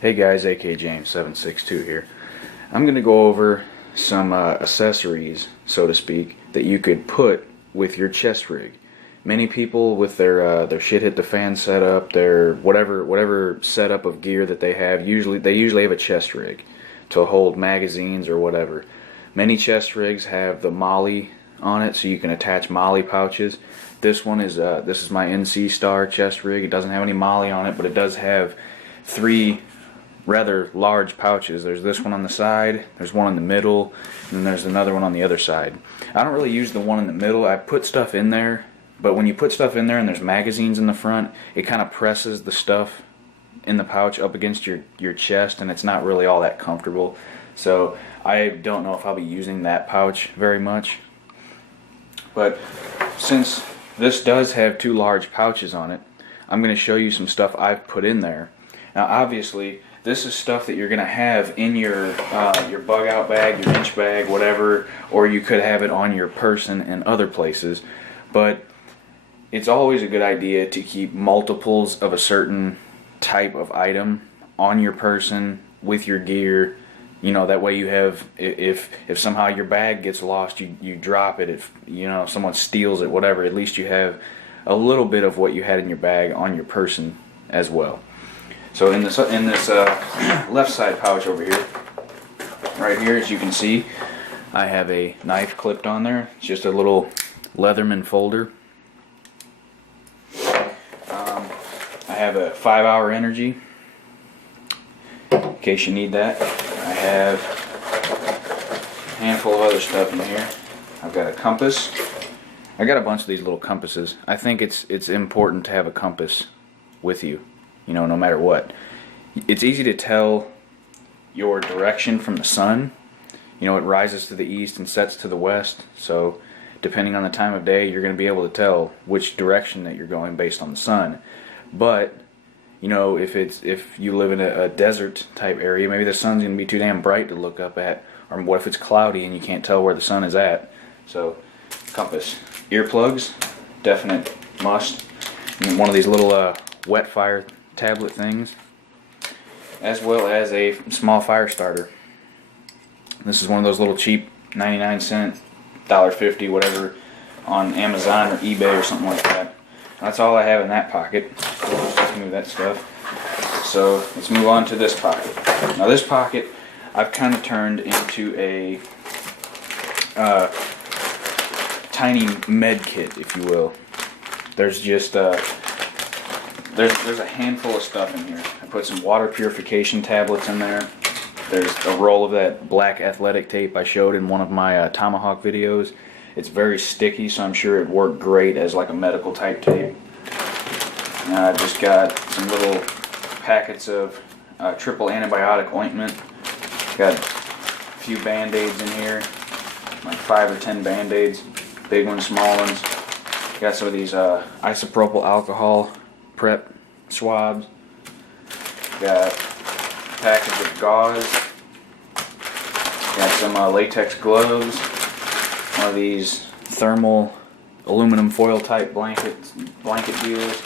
Hey guys, AK James 762 here. I'm going to go over some accessories, so to speak, that you could put with your chest rig. Many people with their shit hit the fan setup, their whatever setup of gear that they usually have a chest rig to hold magazines or whatever. Many chest rigs have the MOLLE on it, so you can attach MOLLE pouches. This is my NC Star chest rig. It doesn't have any MOLLE on it, but it does have three rather large pouches. There's this one on the side, there's one in the middle, and then there's another one on the other side. I don't really use the one in the middle. I put stuff in there, but when you put stuff in there and there's magazines in the front, it kind of presses the stuff in the pouch up against your chest, and it's not really all that comfortable. So I don't know if I'll be using that pouch very much. But since this does have two large pouches on it, I'm going to show you some stuff I've put in there. Now obviously this is stuff that you're going to have in your bug out bag, your inch bag, whatever, or you could have it on your person and other places. But it's always a good idea to keep multiples of a certain type of item on your person with your gear. You know, that way you have, if somehow your bag gets lost, you drop it, if someone steals it, whatever, at least you have a little bit of what you had in your bag on your person as well. So in this left side pouch over here, right here, as you can see, I have a knife clipped on there. It's just a little Leatherman folder. I have a 5-hour energy, in case you need that. I have a handful of other stuff in here. I've got a compass. I got a bunch of these little compasses. I think it's important to have a compass with you, no matter what. It's easy to tell your direction from the sun. It rises to the east and sets to the west, so depending on the time of day, you're going to be able to tell which direction that you're going based on the sun. But if you live in a desert type area, maybe the sun's going to be too damn bright to look up at, or what if it's cloudy and you can't tell where the sun is at. So compass. Earplugs, definite must. And one of these little wet fire tablet things, as well as a small fire starter. This is one of those little cheap 99-cent, $1.50, whatever, on Amazon or eBay or something like that. That's all I have in that pocket. Let's move that stuff. So let's move on to this pocket. Now this pocket I've kind of turned into a tiny med kit, if you will. There's just there's a handful of stuff in here. I put some water purification tablets in there. There's a roll of that black athletic tape I showed in one of my Tomahawk videos. It's very sticky, so I'm sure it worked great as like a medical type tape. And I've just got some little packets of triple antibiotic ointment. Got a few band-aids in here, like 5 or 10 band-aids, big ones, small ones. Got some of these isopropyl alcohol prep swabs. Got a package of gauze. Got some latex gloves. One of these thermal aluminum foil type blanket deals,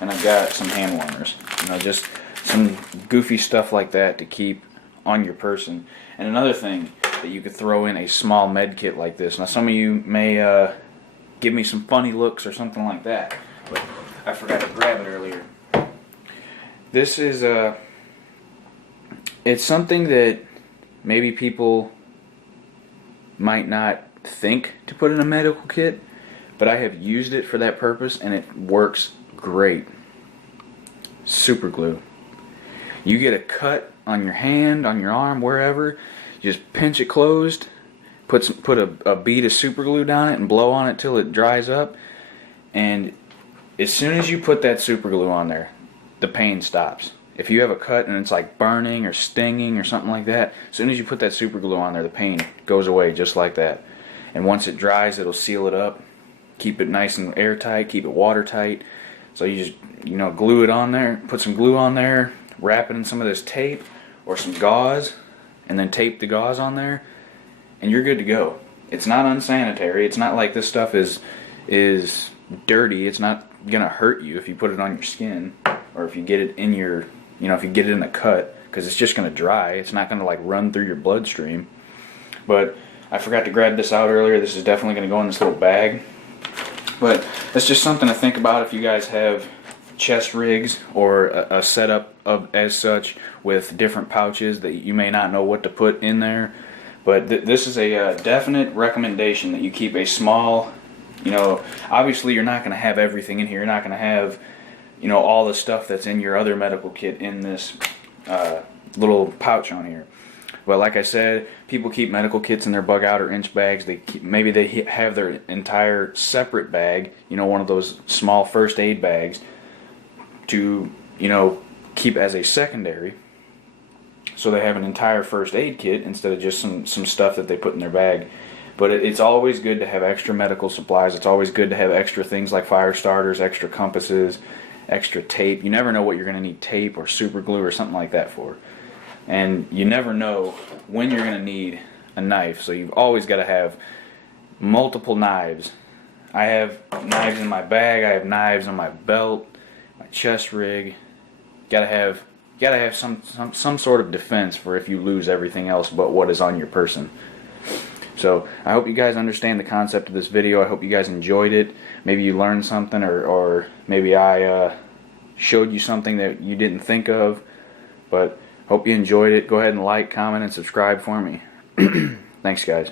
and I've got some hand warmers. Just some goofy stuff like that to keep on your person. And another thing that you could throw in a small med kit like this. Now some of you may give me some funny looks or something like that, but I forgot to grab it earlier. This is it's something that maybe people might not think to put in a medical kit, but I have used it for that purpose and it works great. Super glue. You get a cut on your hand, on your arm, wherever, just pinch it closed, put a bead of super glue down it and blow on it till it dries up, and as soon as you put that super glue on there, the pain stops. If you have a cut and it's like burning or stinging or something like that, as soon as you put that super glue on there, the pain goes away just like that. And once it dries, it'll seal it up, keep it nice and airtight, keep it watertight. So you just, glue it on there, put some glue on there, wrap it in some of this tape or some gauze, and then tape the gauze on there, and you're good to go. It's not unsanitary. It's not like this stuff is dirty. It's not gonna hurt you if you put it on your skin, or if you get it in your, if you get it in the cut. because it's just going to dry. It's not going to like run through your bloodstream. But I forgot to grab this out earlier. This is definitely going to go in this little bag. But it's just something to think about if you guys have chest rigs or a setup of as such with different pouches that you may not know what to put in there. But this is a definite recommendation that you keep a small, you know, obviously you're not going to have everything in here. You're not going to have, you know, all the stuff that's in your other medical kit in this little pouch on here. But like I said, people keep medical kits in their bug out or inch bags. Maybe they have their entire separate bag, you know, one of those small first aid bags to, you know, keep as a secondary. So they have an entire first aid kit instead of just some stuff that they put in their bag. But it's always good to have extra medical supplies. It's always good to have extra things like fire starters, extra compasses, extra tape. You never know what you're going to need tape or super glue or something like that for. And you never know when you're going to need a knife. So you've always got to have multiple knives. I have knives in my bag. I have knives on my belt, my chest rig. Gotta have some sort of defense for if you lose everything else but what is on your person. So I hope you guys understand the concept of this video. I hope you guys enjoyed it. Maybe you learned something, or maybe I showed you something that you didn't think of. But hope you enjoyed it. Go ahead and like, comment, and subscribe for me. Thanks, guys.